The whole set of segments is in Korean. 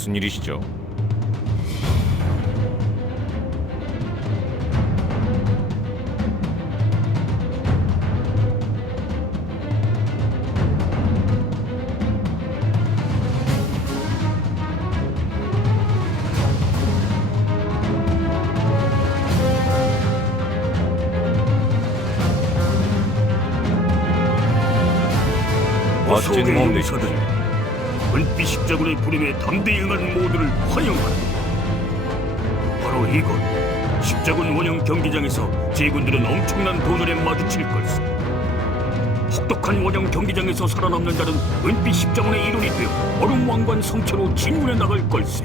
무슨 일이시죠? 멋진 어서오게 몸 되십시오. 은빛 십자군의 부름에 담대히 응한 모두를 환영한다 바로 이곳 십자군 원형 경기장에서 제군들은 엄청난 도전에 마주칠 걸세 혹독한 원형 경기장에서 살아남는 자는 은빛 십자군의 일원이 되어 얼음 왕관 성체로 진군해 나갈 걸세.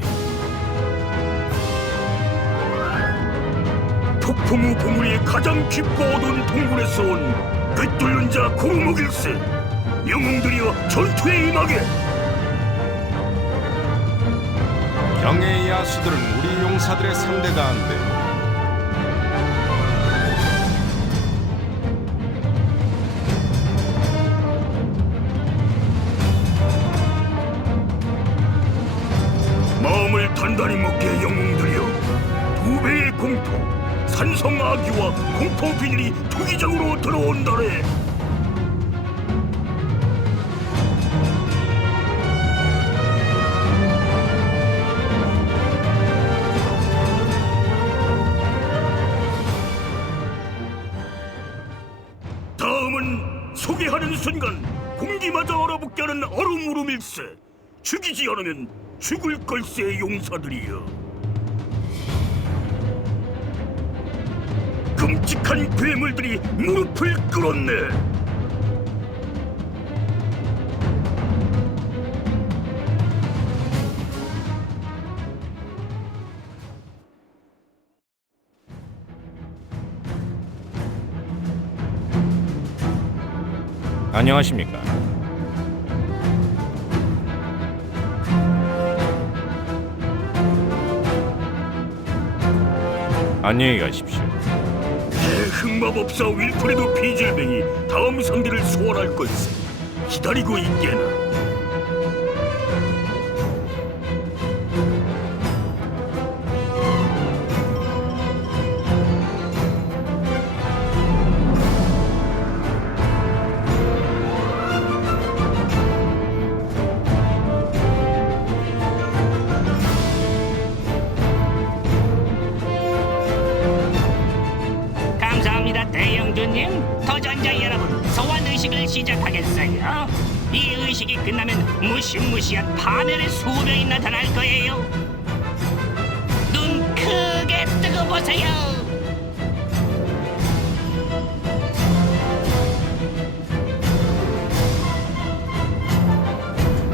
폭풍우 보물이 가장 어두운 동굴에서 온 꿰뚫는 자 고목일세. 영웅들이여 전투에 임하게 경의 야수들은 우리 용사들의 상대가 안 돼. 마음을 단단히 먹게 영웅들이여 두 배의 공포 산성 아기와 공포 비늘이 투기장으로 들어온다래 다음은 소개하는 순간 공기마저 얼어붙게 하는 얼음우름일세. 죽이지 않으면 죽을 걸세 용사들이여. 끔찍한 괴물들이 무릎을 꿇었네 안녕하십니까? 안녕히 가십시오. 흑마법사 윌프레드 비질뱅이 다음 상대를 소환할 걸세 기다리고 있게나 도전자 여러분 소환 의식을 시작하겠어요. 이 의식이 끝나면 무시무시한 파멸의 수명이 나타날 거예요. 눈 크게 뜨고 보세요.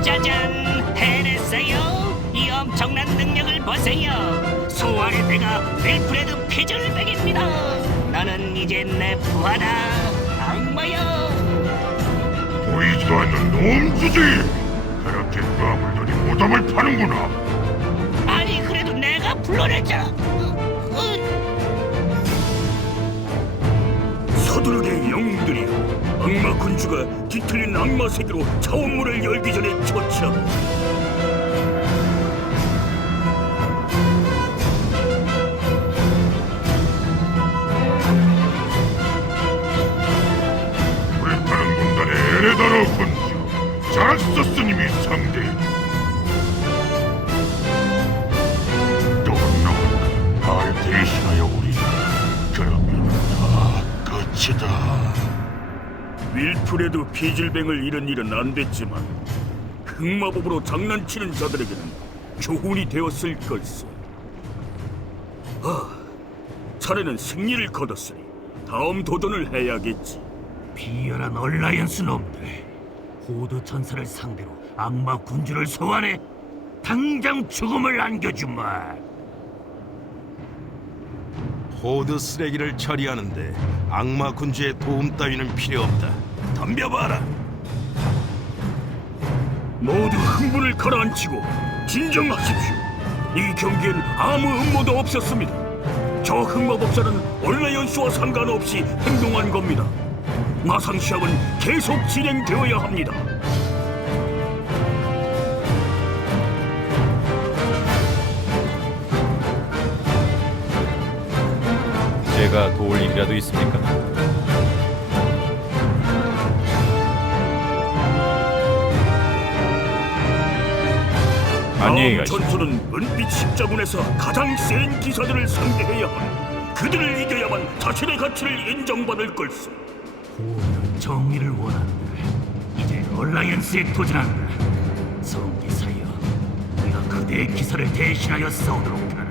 짜잔 해냈어요. 이 엄청난 능력을 보세요. 소환의 대가 윌프레드 피즐백입니다. 너는 이제 내 부하다 악마여 보이지도 않는 놈주지! 그렇게 까불더니 모담을 파는구나. 아니 그래도 내가 불러냈잖아. 어, 어, 서두르게 영웅들이 악마 군주가 뒤틀린 악마 세계로 차원문을 열기 전에 처치하고 군단의 에레다로 군주 자스스님이 상대 또 나온다 날 대신하여 우리 그러면 다 끝이다. 윌프레드 비질뱅을 잃은 일은 안 됐지만 흑마법으로 장난치는 자들에게는 교훈이 되었을 걸세. 아, 차례는 승리를 거뒀으니 다음 도전을 해야겠지 비열한 얼라이언스 놈들 호드 천사를 상대로 악마 군주를 소환해 당장 죽음을 안겨주마 호드 쓰레기를 처리하는데 악마 군주의 도움 따위는 필요 없다. 덤벼봐라. 모두 흥분을 가라앉히고 진정하십시오. 이 경기엔 아무 음모도 없었습니다. 저 흑마법사는 얼라이언스와 상관없이 행동한 겁니다. 마상 시험은 계속 진행되어야 합니다. 제가 도울 일이라도 있습니까? 다음 전투는 은빛 십자군에서 가장 센 기사들을 상대해야 합니다. 그들을 이겨야만 자신의 가치를 인정받을 걸수. 호드는 정의를 원한다. 이제 얼라이언스에 도전한다. 성기사여, 우리가 그대의 기사를 대신하여 싸우도록 하라.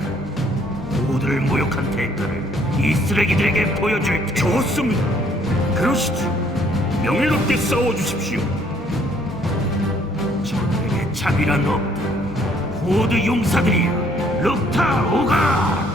호드를 모욕한 대가를 이 쓰레기들에게 보여줄 테. 좋습니다. 그러시지. 명예롭게 싸워주십시오. 저들에게 자비란 없다. 호드 용사들이여, 룩타 오가!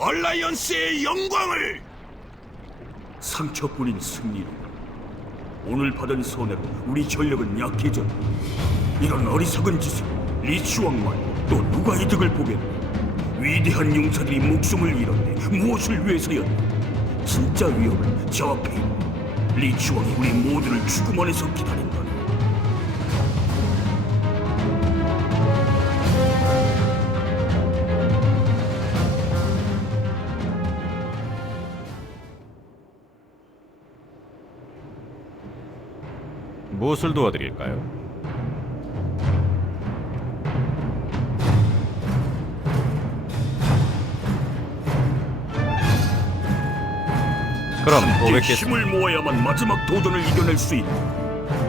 얼라이언스의 영광을 상처뿐인 승리로 오늘 받은 손해로 우리 전력은 약해졌다. 이런 어리석은 짓을 리치왕 말고 또 누가 이득을 보겠나? 위대한 용사들이 목숨을 잃었네. 무엇을 위해서였나? 진짜 위협은 저 앞에. 리치왕이 우리 모두를 죽음 안에서 기다린다. 무엇을 도와드릴까요? 그럼 고백겠습니다. 힘을 모아야만 마지막 도전을 이겨낼 수 있다.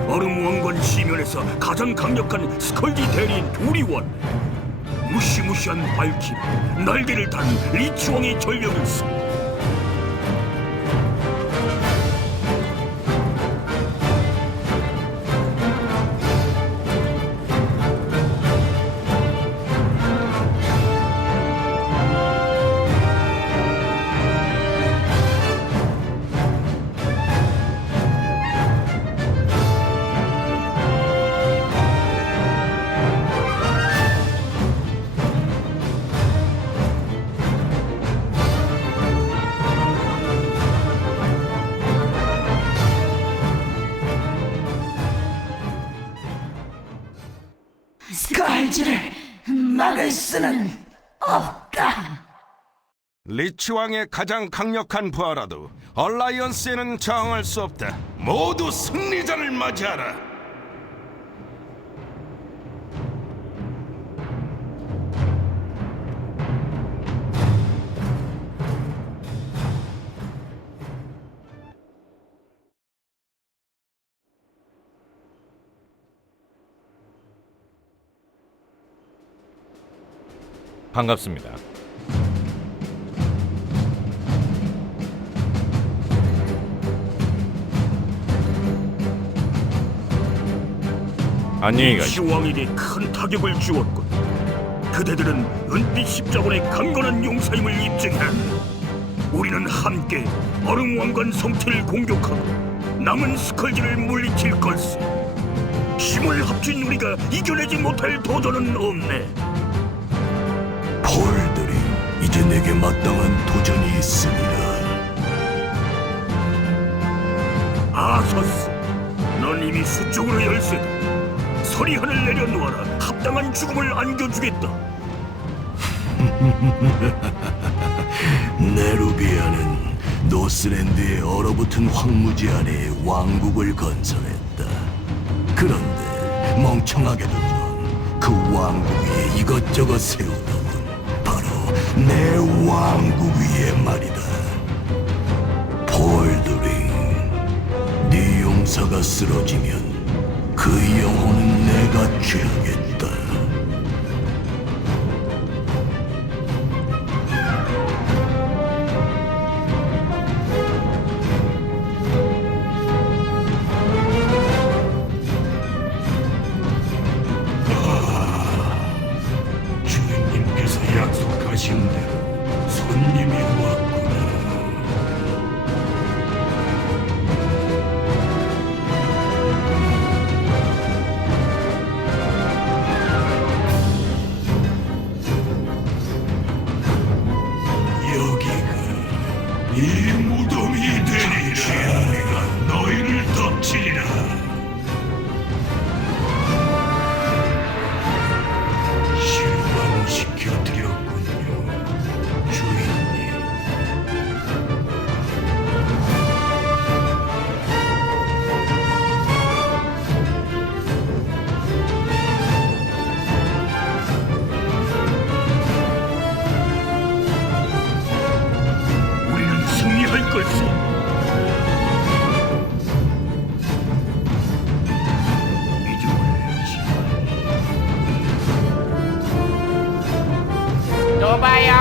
얼음 왕관 시면에서 가장 강력한 스컬지 대리인 왔네. 무시무시한 발길, 날개를 단 리치 왕의 전령일세. 스 막을 수는 없다. 리치 왕의 가장 강력한 부하라도 얼라이언스에는 저항할 수 없다. 모두 승리자를 맞이하라. 반갑습니다. 안녕히 가십시오. 리치왕에게 큰 타격을 주었군. 그대들은 은빛 십자군의 강건한 용사임을 입증했다. 우리는 함께 얼음 왕관 성체를 공격하고 남은 스컬지를 물리칠 걸세. 힘을 합친 우리가 이겨내지 못할 도전은 없네. 폴들이 이제 내게 마땅한 도전이 있으리라. 아서스, 넌 이미 수쪽으로 열세다. 서리한을 내려놓아라. 합당한 죽음을 안겨주겠다. 네루비아는 노스랜드의 얼어붙은 황무지 아래 왕국을 건설했다. 그런데 멍청하게도 넌 그 왕국 위에 이것저것. 바로 내 왕국 위에 말이다. 폴드링, 네 용사가 쓰러지면 그 영혼은 내가 취하겠다. 이제 또 봐요.